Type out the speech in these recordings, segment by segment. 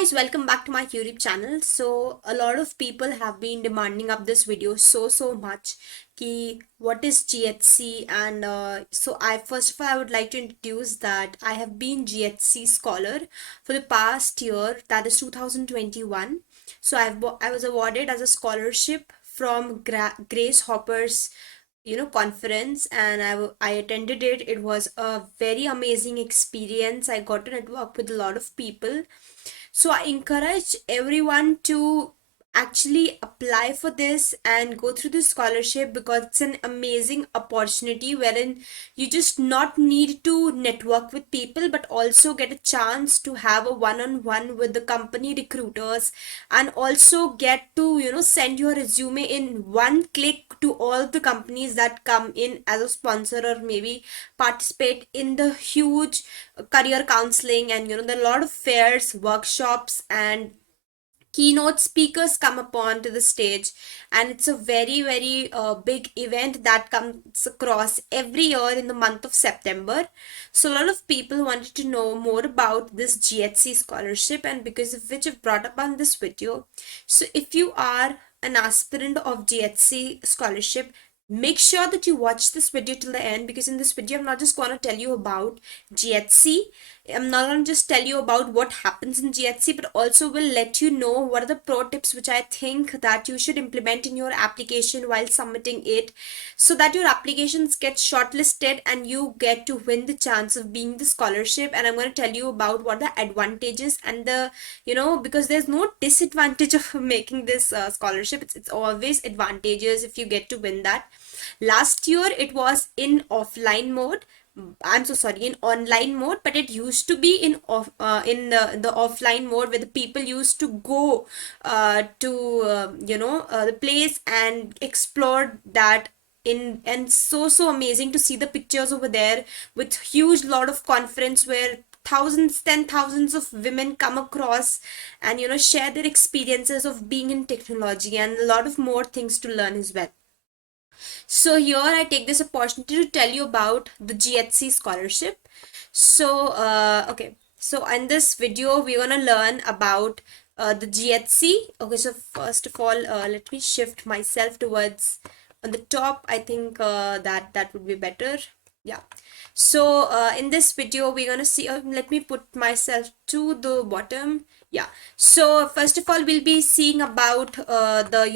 guys, welcome back to my YouTube channel. So a lot of people have been demanding up this video so much ki what is GHC, and so I first of all I would like to introduce that I have been GHC scholar for the past year, that is 2021. So I was awarded as a scholarship from Grace Hopper's conference, and I attended it. It was a very amazing experience. I got to network with a lot of people, so I encourage everyone to actually apply for this and go through this scholarship, because it's an amazing opportunity wherein you just not need to network with people but also get a chance to have a one-on-one with the company recruiters, and also get to send your resume in one click to all the companies that come in as a sponsor, or maybe participate in the huge career counseling. And there are a lot of fairs, workshops, and keynote speakers come upon to the stage, and it's a very big event that comes across every year in the month of September. So a lot of people wanted to know more about this GHC scholarship, and because of which I've brought up on this video. So if you are an aspirant of GHC scholarship, make sure that you watch this video till the end, because in this video I'm not just going to tell you about GHC. I'm not going to just tell you about what happens in GHC, but also will let you know what are the pro tips which I think that you should implement in your application while submitting it, so that your applications get shortlisted and you get to win the chance of being the scholarship. And I'm going to tell you about what the advantages and the, because there's no disadvantage of making this scholarship. It's always advantageous if you get to win that. Last year it was in offline mode. I'm so sorry, in online mode, but it used to be in the offline mode, where the people used to go to the place and explore that in. And so amazing to see the pictures over there, with huge lot of conference where thousands, 10,000s of women come across and share their experiences of being in technology, and a lot of more things to learn as well. So here I take this opportunity to tell you about the GHC scholarship. So okay, so in this video we're gonna learn about the GHC. Okay, so first of all, let me shift myself towards on the top. I think that would be better. Yeah. So in this video we're gonna see, let me put myself to the bottom. Yeah. So first of all, we'll be seeing about the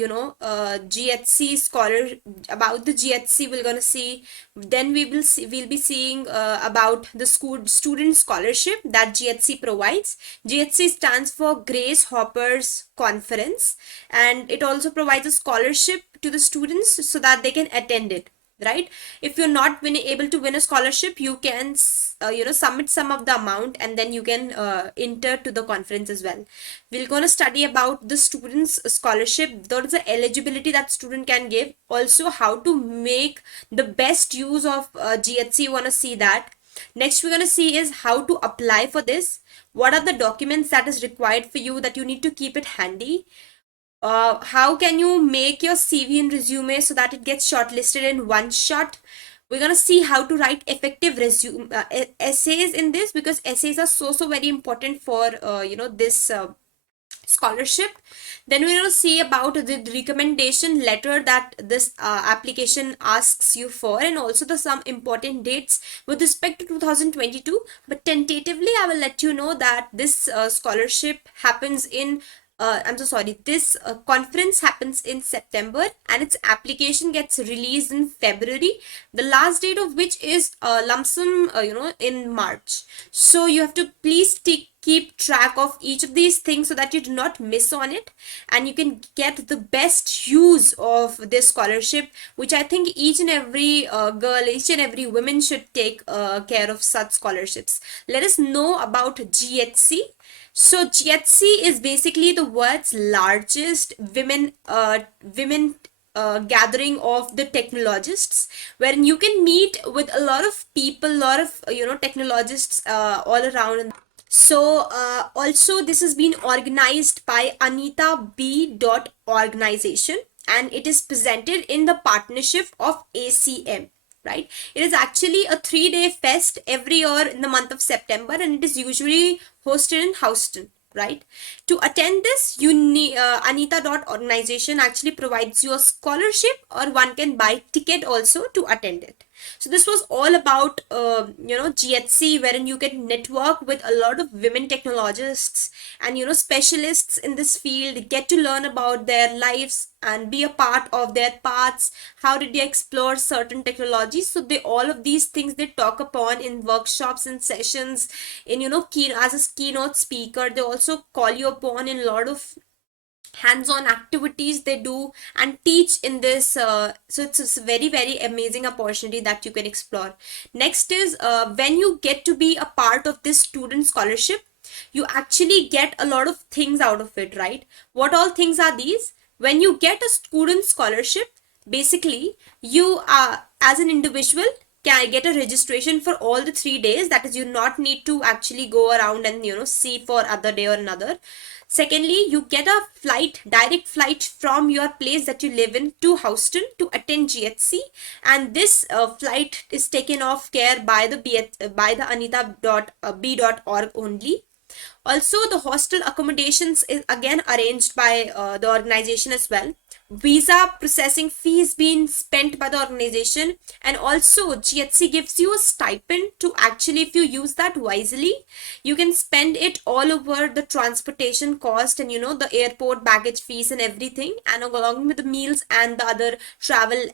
GHC scholar, about the GHC we're gonna see. Then we'll be seeing about the student scholarship that GHC provides. GHC stands for Grace Hopper's Conference, and it also provides a scholarship to the students so that they can attend it, right? If you're not able to win a scholarship, you can submit some of the amount, and then you can enter to the conference as well. We're going to study about the students scholarship, what is the eligibility that student can give, also how to make the best use of GHC. You want to see that. Next we're going to see is how to apply for this, what are the documents that is required for you, that you need to keep it handy. How can you make your CV and resume so that it gets shortlisted in one shot. We're gonna see how to write effective resume essays in this, because essays are so very important for this scholarship. Then we're going to see about the recommendation letter that this application asks you for, and also the some important dates with respect to 2022. But tentatively I will let you know that this scholarship happens in I'm so sorry, this conference happens in September, and its application gets released in February, the last date of which is lump sum in March. So you have to please keep track of each of these things so that you do not miss on it, and you can get the best use of this scholarship, which I think each and every girl, each and every woman should take care of such scholarships. Let us know about GHC. So GHC is basically the world's largest women gathering of the technologists, wherein you can meet with a lot of people, a lot of technologists all around. So also this has been organized by Anita B. Organization, and it is presented in the partnership of ACM. Right, it is actually a 3-day fest every year in the month of September, and it is usually hosted in Houston. right? To attend this, you need Anita.organization actually provides you a scholarship, or one can buy ticket also to attend it. So this was all about GHC, wherein you can network with a lot of women technologists and specialists in this field, get to learn about their lives and be a part of their paths. How did they explore certain technologies? So they, all of these things they talk upon in workshops and sessions, in as a keynote speaker. They also call you upon in a lot of hands-on activities they do and teach in this, so it's a very very amazing opportunity that you can explore. Next is, when you get to be a part of this student scholarship, you actually get a lot of things out of it, right? What all things are these? When you get a student scholarship, basically you as an individual can get a registration for all the 3 days. That is, you not need to actually go around and see for other day or another. Secondly, you get a flight, direct flight from your place that you live in to Houston to attend GHC, and this flight is taken off care by the Anita.b.org only. Also, the hostel accommodations is again arranged by the organization as well. Visa processing fees being spent by the organization, and also GHC gives you a stipend to actually, if you use that wisely, you can spend it all over the transportation cost and the airport baggage fees and everything, and along with the meals and the other travel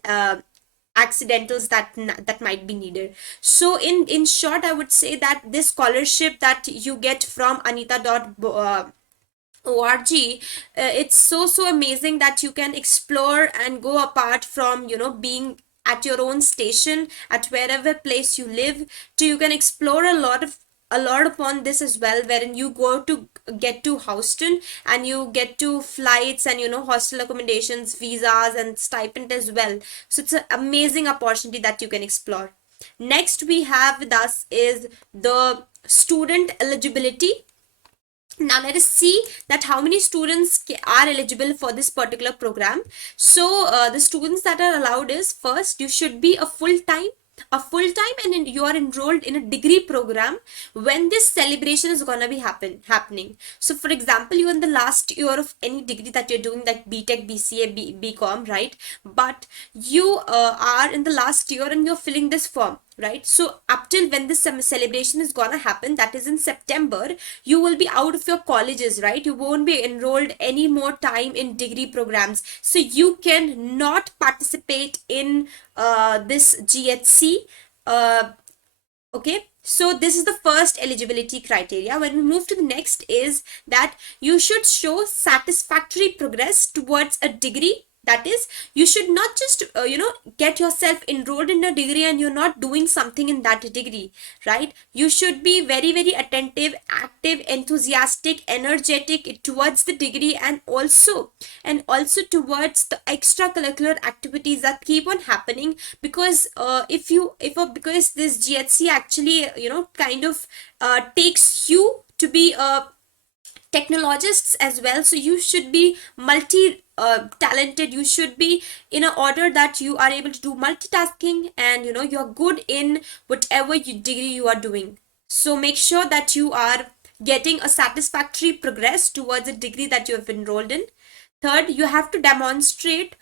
accidentals that might be needed. So in short, I would say that this scholarship that you get from Anita.org, it's so amazing that you can explore and go apart from being at your own station at wherever place you live, to you can explore a lot upon this as well, wherein you go to get to Houston and you get to flights and hostel accommodations, visas and stipend as well. So it's an amazing opportunity that you can explore. Next we have with us is the student eligibility. Now let us see that how many students are eligible for this particular program. So the students that are allowed is, first, you should be a full time and you are enrolled in a degree program when this celebration is gonna be happening. So for example, you're in the last year of any degree that you're doing, like BTech, BCA, BCom, right? But you are in the last year and you're filling this form, right? So up till when this celebration is gonna happen, that is in September, you will be out of your colleges, right? You won't be enrolled any more time in degree programs, so you can not participate in this GHC. Okay, so this is the first eligibility criteria. When we move to the next is that you should show satisfactory progress towards a degree. That is, you should not just get yourself enrolled in a degree and you're not doing something in that degree, right? You should be very very attentive, active, enthusiastic, energetic towards the degree, and also towards the extracurricular activities that keep on happening. Because because this GHC actually kind of takes you to be a technologists as well, so you should be multi talented. You should be in an order that you are able to do multitasking, and you're good in whatever degree you are doing. So make sure that you are getting a satisfactory progress towards a degree that you have enrolled in. Third, you have to demonstrate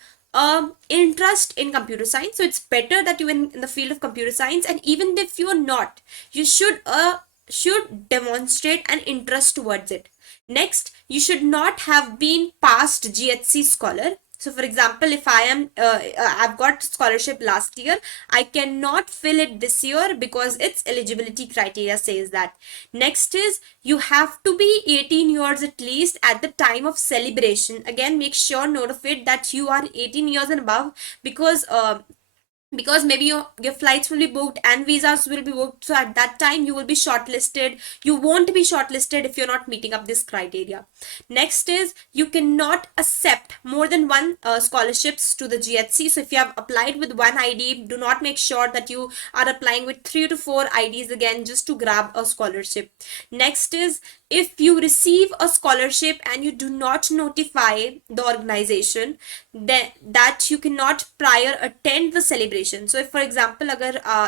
interest in computer science. So it's better that you're in the field of computer science, and even if you're not, you should demonstrate an interest towards it. Next, you should not have been past GHC scholar. So for example, if I've got scholarship last year, I cannot fill it this year because its eligibility criteria says that. Next is, you have to be 18 years at least at the time of celebration. Again, make sure note of it that you are 18 years and above, because maybe your flights will be booked and visas will be booked, so at that time you will be shortlisted. You won't be shortlisted if you're not meeting up this criteria. Next is, you cannot accept more than one scholarships to the GHC. So if you have applied with one ID, do not make sure that you are applying with 3 to 4 IDs again just to grab a scholarship. Next is, if you receive a scholarship and you do not notify the organization, then that you cannot prior attend the celebration. So if for example,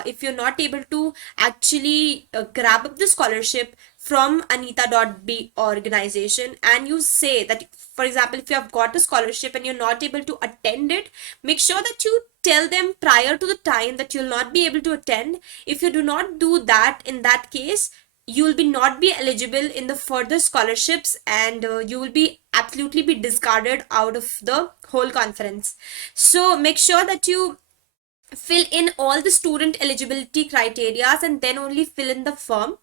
if you're not able to actually grab up the scholarship from anita.b organization, and you say that, for example, if you have got a scholarship and you're not able to attend it, make sure that you tell them prior to the time that you'll not be able to attend. If you do not do that, in that case you will be not be eligible in the further scholarships, and you will be absolutely be discarded out of the whole conference. So make sure that you fill in all the student eligibility criterias and then only fill in the form.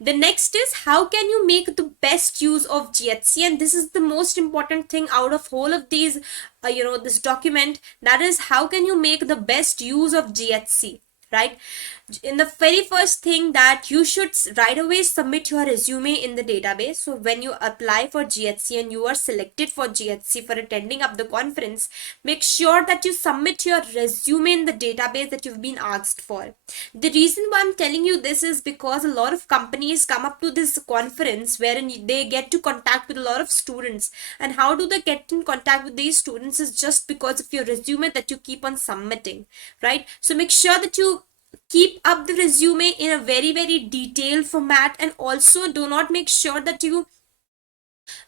The next is, how can you make the best use of GHC? And this is the most important thing out of whole of these, this document, that is, how can you make the best use of GHC, right? In the very first thing, that you should right away submit your resume in the database. So when you apply for GHC and you are selected for GHC for attending up the conference, make sure that you submit your resume in the database that you've been asked for. The reason why I'm telling you this is because a lot of companies come up to this conference wherein they get to contact with a lot of students, and how do they get in contact with these students is just because of your resume that you keep on submitting, right? So make sure that you keep up the resume in a very detailed format, and also do not make sure that you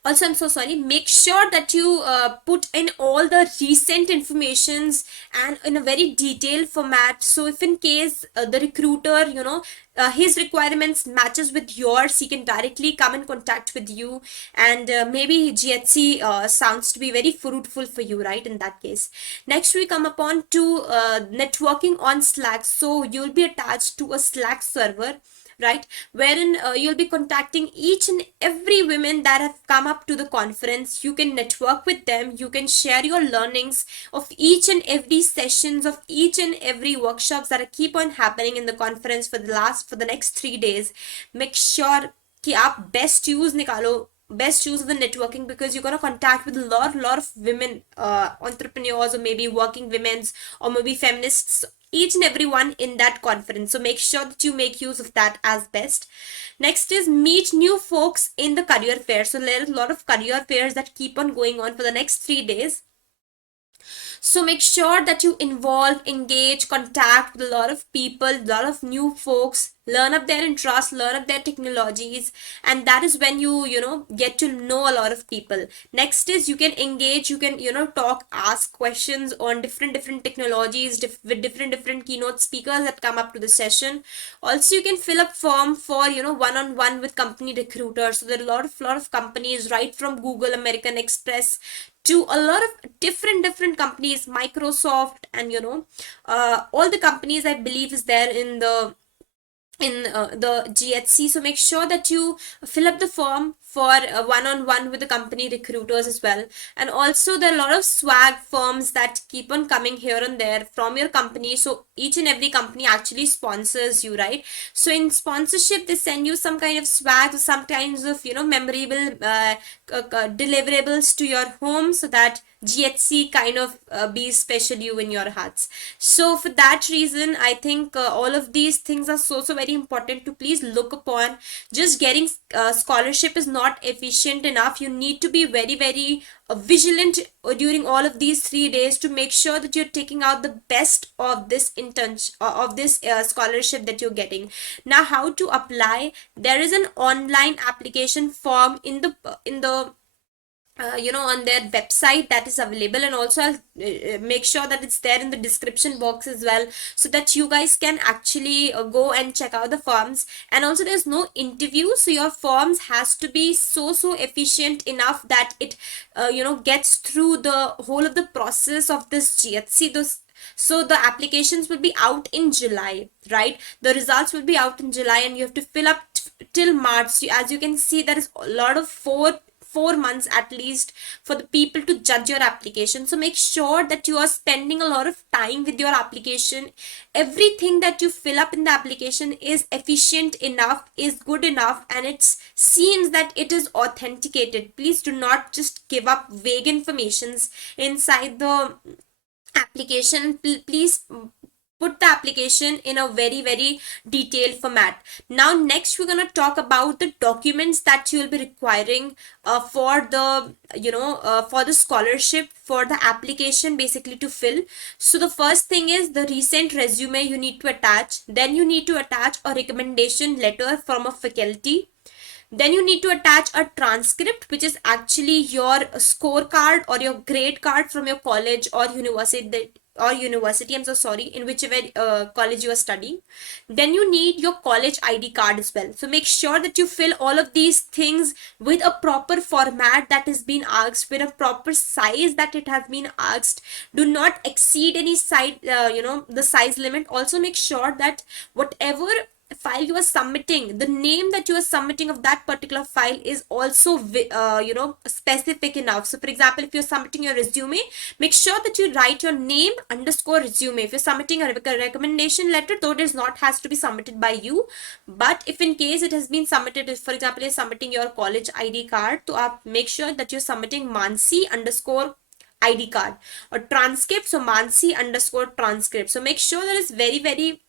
also, I'm so sorry, make sure that you put in all the recent informations and in a very detailed format. So if in case the recruiter, his requirements matches with yours, he can directly come in contact with you, and maybe GHC sounds to be very fruitful for you, right? In that case, next we come upon to networking on Slack. So you'll be attached to a Slack server, right, wherein you'll be contacting each and every women that have come up to the conference. You can network with them, you can share your learnings of each and every sessions of each and every workshops that keep on happening in the conference for the next 3 days. Make sure कि आप best use निकालो, best use of the networking, because you're going to contact with a lot of women entrepreneurs, or maybe working women's, or maybe feminists, each and everyone in that conference. So make sure that you make use of that as best. Next is meet new folks in the career fair. So there's a lot of career fairs that keep on going on for the next 3 days. So make sure that you involve, engage, contact with a lot of people, a lot of new folks, learn up their interests, learn up their technologies, and that is when you get to know a lot of people. Next is you can engage, you can talk, ask questions on different technologies with different keynote speakers that come up to the session. Also, you can fill up form for one-on-one with company recruiters. So there are a lot of companies, right from Google, American Express, to a lot of different companies, Microsoft, and all the companies I believe is there in the GHC. So make sure that you fill up the form for one-on-one with the company recruiters as well. And also there are a lot of swag forms that keep on coming here and there from your company. So each and every company actually sponsors you, right? So in sponsorship, they send you some kind of swag or some kinds of memorable deliverables to your home, so that GHC kind of be special you in your hearts. So for that reason, I think all of these things are so very important to please look upon. Just getting scholarship is not efficient enough. You need to be very vigilant during all of these 3 days to make sure that you're taking out the best of this scholarship that you're getting. Now, how to apply? There is an online application form in the on their website that is available, and also I'll make sure that it's there in the description box as well, so that you guys can actually go and check out the forms. And also there's no interview, so your forms has to be so efficient enough that it gets through the whole of the process of this GHC. So the applications will be out in July, right? The results will be out in July, and you have to fill up till March. As you can see, there is a lot of four months at least for the people to judge your application. So make sure that you are spending a lot of time with your application. Everything that you fill up in the application is efficient enough, is good enough, and it seems that it is authenticated. Please do not just give up vague informations inside the application. Please put the application in a very detailed format. Now next we're going to talk about the documents that you will be requiring for the for the scholarship, for the application basically to fill. So the first thing is the recent resume you need to attach. Then you need to attach a recommendation letter from a faculty. Then you need to attach a transcript, which is actually your scorecard or your grade card from your college or university, I'm so sorry, in whichever college you are studying. Then you need your college ID card as well. So make sure that you fill all of these things with a proper format that has been asked, with a proper size that it has been asked. Do not exceed any size, the size limit. Also make sure that whatever file you are submitting, the name that you are submitting of that particular file is also specific enough. So for example, if you're submitting your resume, make sure that you write your name underscore resume. If you're submitting a recommendation letter, though it is not has to be submitted by you, but if in case it has been submitted, if for example you're submitting your college ID card, so make sure that you're submitting Mansi underscore ID card, or transcript, so Mansi underscore transcript. So make sure that it's very, very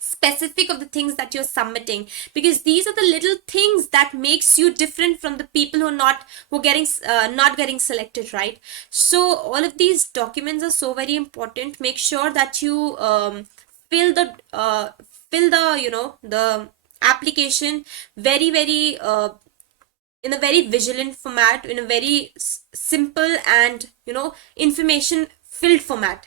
specific of the things that you're submitting, because these are the little things that makes you different from the people who are getting not getting selected, right? So all of these documents are so very important. Make sure that you fill the the application very, very in a very vigilant format, in a very simple and information filled format.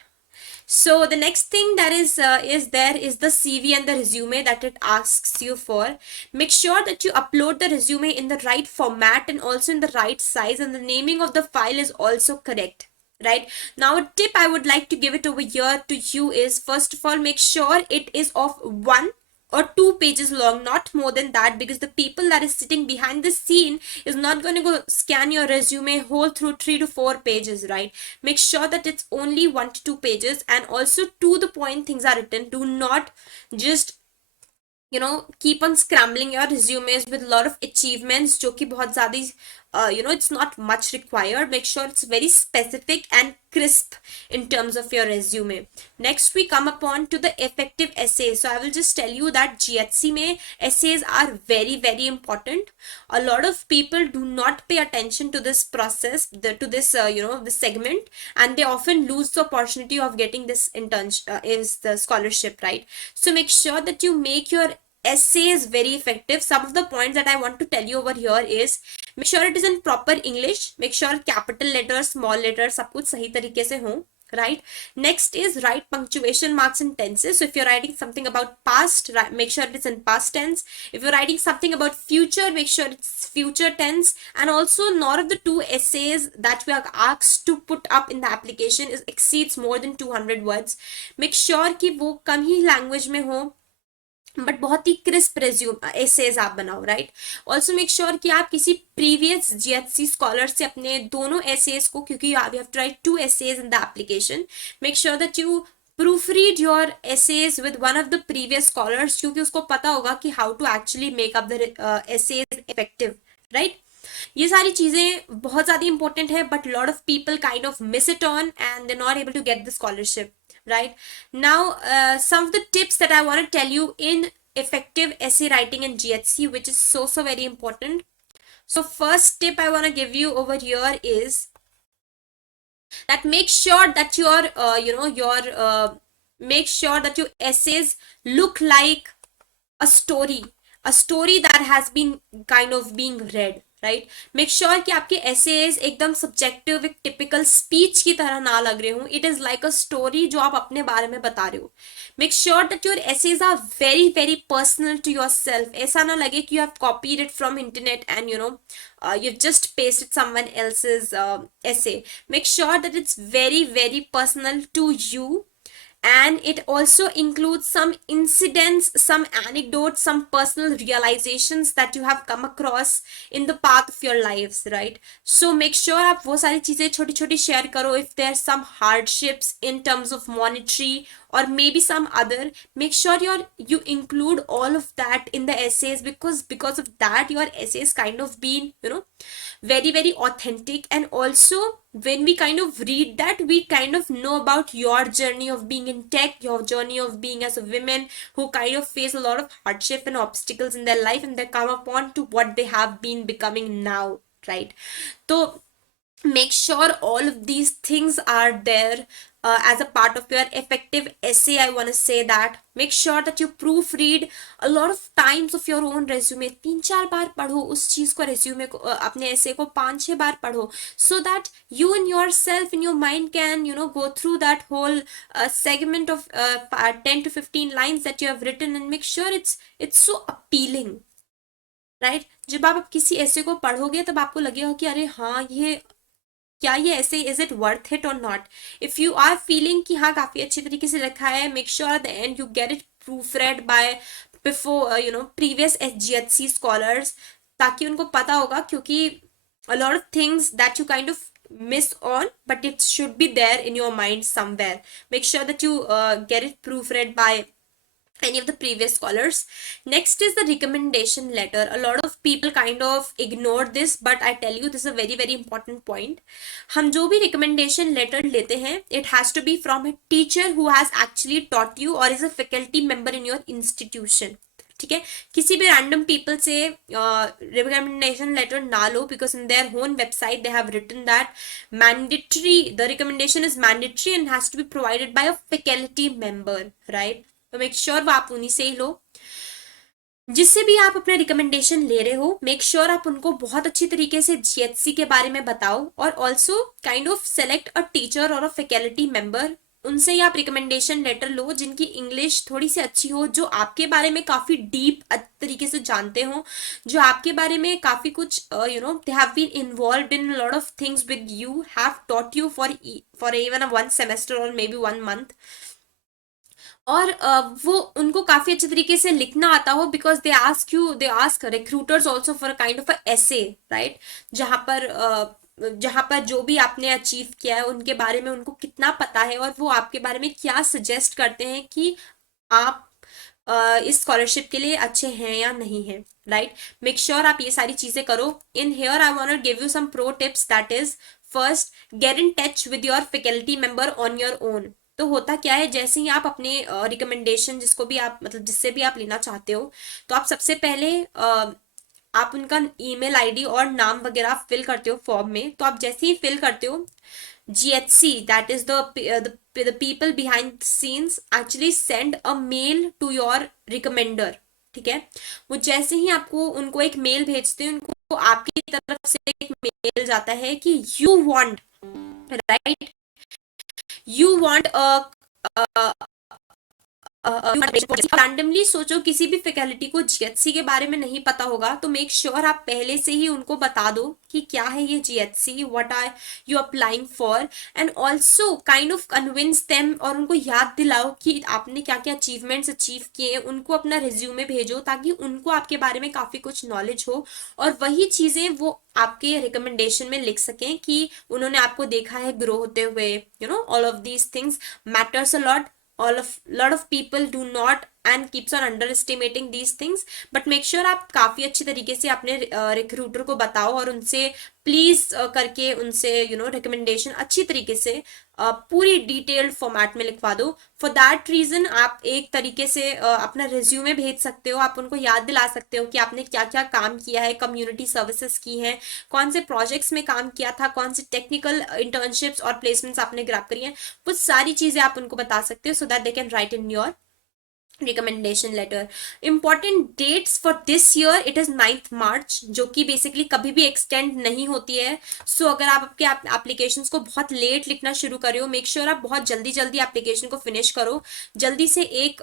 So the next thing that is the CV and the resume that it asks you for. Make sure that you upload the resume in the right format and also in the right size, and the naming of the file is also correct. Right now, a tip I would like to give it over here to you is, first of all, make sure it is of 1 or 2 pages long, not more than that, because the people that is sitting behind the scene is not going to go scan your resume whole through 3 to 4 pages, right? Make sure that it's only 1 to 2 pages, and also to the point things are written. Do not just keep on scrambling your resumes with a lot of achievements जो कि बहुत ज़्यादा it's not much required. Make sure it's very specific and crisp in terms of your resume. Next we come upon to the effective essays. So I will just tell you that GHC में essays are very, very important. A lot of people do not pay attention to this process, to this this segment, and they often lose the opportunity of getting this internship, is the scholarship, right? So make sure that you make your essays very effective. Some of the points that I want to tell you over here is, make sure it is in proper English. Make sure capital letters, small letters, सब कुछ सही तरीके से हो, right? Next is write punctuation marks and tenses. So if you're writing something about past, make sure it is in past tense. If you're writing something about future, make sure it's future tense. And also, none of the 2 essays that we are asked to put up in the application exceeds more than 200 words. Make sure कि वो कम ही language में हो, but बहुत ही crisp resume essays आप बनाओ, right? Also make sure कि आप किसी प्रीवियस जीएचसी स्कॉलर से अपने दोनों एसेज को, क्योंकि you have tried 2 essays in the application, make sure that you proofread your essays with one of the previous scholars, क्योंकि उसको पता होगा कि how to actually make up the essays effective, right? ये सारी चीजें बहुत ज़्यादा इंपॉर्टेंट है, but lot of people kind of miss it on and they not able to get the scholarship, right? Now, some of the tips that I want to tell you in effective essay writing in GHC, which is so very important. So first tip I want to give you over here is that make sure that make sure that your essays look like a story that has been kind of being read, right? Make sure कि आपके essays एकदम subjective, एक typical speech की तरह ना लग रहे हो. It is like a story जो आप अपने बारे में बता रहे हो. Make sure that your essays are very, very personal to yourself. ऐसा ना लगे कि you have copied it from internet and you've just pasted someone else's essay. Make sure that it's very, very personal to you, and it also includes some incidents, some anecdotes, some personal realizations that you have come across in the path of your lives, right? So make sure आप वो सारी चीजें छोटी छोटी share करो. If there's some hardships in terms of monetary or maybe some other, make sure you include all of that in the essays, because of that your essays kind of been very, very authentic. And also, when we kind of read that, we kind of know about your journey of being in tech, your journey of being as a woman who kind of face a lot of hardship and obstacles in their life, and they come upon to what they have been becoming now, right? So make sure all of these things are there as a part of your effective essay. I want to say that make sure that you proofread a lot of times of your own resume. 3-4 बार पढ़ो उस चीज को, resume को, अपने essay को 5-6 बार पढ़ो, so that you and yourself in your mind can go through that whole segment of 10 to 15 lines that you have written, and make sure it's so appealing, right जब आप किसी ऐसे को पढ़ोगे तब आपको लगेगा कि अरे हाँ ये क्या ये ऐसे इज इट वर्थ इट और not. If you are feeling कि हाँ काफी अच्छी तरीके से लिखा है, make sure at the end you get it proofread by before previous HGHC scholars, ताकि उनको पता होगा, क्योंकि a lot of things that you kind of miss on, but it should be there in your mind somewhere. Make sure that you get it proofread by any of the previous scholars. Next is the recommendation letter. A lot of people kind of ignore this, but I tell you this is a very very important point. हम जो भी recommendation letter लेते हैं, it has to be from a teacher who has actually taught you or is a faculty member in your institution. ठीक है, किसी भी random people से recommendation letter ना लो, because in their own website they have written that mandatory, the recommendation is mandatory and has to be provided by a faculty member, right? तो make sure वो आप उन्हीं से ही लो. जिससे भी आप अपने रिकमेंडेशन ले रहे हो, मेक श्योर आप उनको बहुत अच्छी तरीके से GHC के बारे में बताओ, और also kind of select a teacher और अ फैकल्टी मेंबर. उनसे ही आप रिकमेंडेशन लेटर लो जिनकी इंग्लिश थोड़ी सी अच्छी हो, जो आपके बारे में काफी डीप तरीके से जानते हो, जो आपके बारे में काफी कुछ they have been involved in lot of things with you, have taught you for even a 1 semester और मे बी 1 month. और वो उनको काफी अच्छे तरीके से लिखना आता हो, because they ask recruiters also for kind of a essay, right, जहां पर जो भी आपने अचीव किया है उनके बारे में उनको कितना पता है, और वो आपके बारे में क्या सजेस्ट करते हैं कि आप इस स्कॉलरशिप के लिए अच्छे हैं या नहीं है, राइट. मेक श्योर आप ये सारी चीजें करो. In here I want to give you some pro tips, that is first, get in touch with your faculty member on your own. तो होता क्या है, जैसे ही आप अपने रिकमेंडेशन जिसको भी आप मतलब जिससे भी आप लेना चाहते हो, तो आप सबसे पहले आप उनका ईमेल आईडी और नाम वगैरह फिल करते हो फॉर्म में. तो आप जैसे ही फिल करते हो, GHC, that is the people behind the scenes actually send a mail to your recommender. ठीक है, वो जैसे ही आपको उनको एक मेल भेजते हैं, उनको आपकी तरफ से एक मेल जाता है कि you want, right, you want a randomly सोचो किसी भी फैकल्टी को GHC के बारे में नहीं पता होगा, तो मेक श्योर आप पहले से ही उनको बता दो कि क्या है ये GHC, what are you applying for, and also kind of convince them, और उनको याद दिलाओ कि आपने क्या क्या अचीवमेंट्स अचीव किए हैं. उनको अपना रिज्यूमे भेजो ताकि उनको आपके बारे में काफी कुछ नॉलेज हो, और वही चीजें वो आपके रिकमेंडेशन में लिख सकें कि उन्होंने आपको देखा है ग्रो होते हुए. All of these things matters a lot. Lot of people do not and keeps on underestimating these things, but make sure आप काफी अच्छी तरीके से अपने रिक्रूटर को बताओ, और उनसे प्लीज करके उनसे रिकमेंडेशन अच्छी तरीके से पूरी डिटेल्ड फॉर्मेट में लिखवा दो. फॉर दैट रीजन आप एक तरीके से अपना रिज्यूमे भेज सकते हो, आप उनको याद दिला सकते हो कि आपने क्या क्या काम किया है, कम्युनिटी सर्विसेज की हैं, कौन से प्रोजेक्ट्स में काम किया था, कौन से टेक्निकल इंटर्नशिप्स और प्लेसमेंट्स आपने ग्रैब करी हैं. वो सारी चीजें आप उनको बता सकते हो, so that they can write in your recommendation letter. Important dates for this year, it is 9th March, जो कि बेसिकली कभी भी एक्सटेंड नहीं होती है. सो अगर आप आपके एप्लीकेशंस को बहुत लेट लिखना शुरू कर रहे हो, मेक श्योर आप बहुत जल्दी जल्दी एप्लीकेशन को फिनिश करो. जल्दी से एक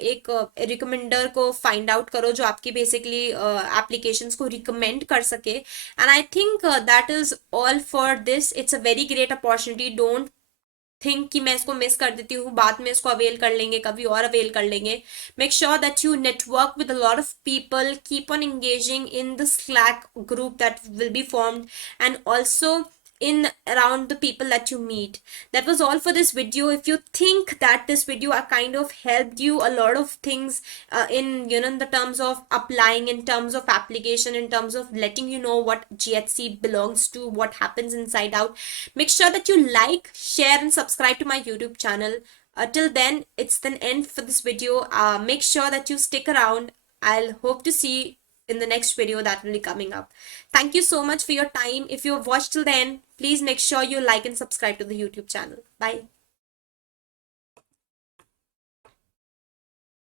एक रिकमेंडर को फाइंड आउट करो जो आपकी बेसिकली एप्लीकेशंस को रिकमेंड कर सके. And I think that is all for this. It's a very great opportunity. Don't think कि मैं इसको मिस कर देती हूँ, बाद में इसको अवेल कर लेंगे, कभी और अवेल कर लेंगे. Make sure that you network with a lot of people, keep on engaging in the Slack group that will be formed, and also in around the people that you meet. That was all for this video. If you think that this video kind of helped you a lot of things in in the terms of applying, in terms of application, in terms of letting you know what GHC belongs to, what happens inside out, make sure that you like, share and subscribe to my YouTube channel. Till then, it's the end for this video. Make sure that you stick around. I'll hope to see in the next video that will be coming up. Thank you so much for your time. If you have watched till the end, please make sure you like and subscribe to the YouTube channel. Bye.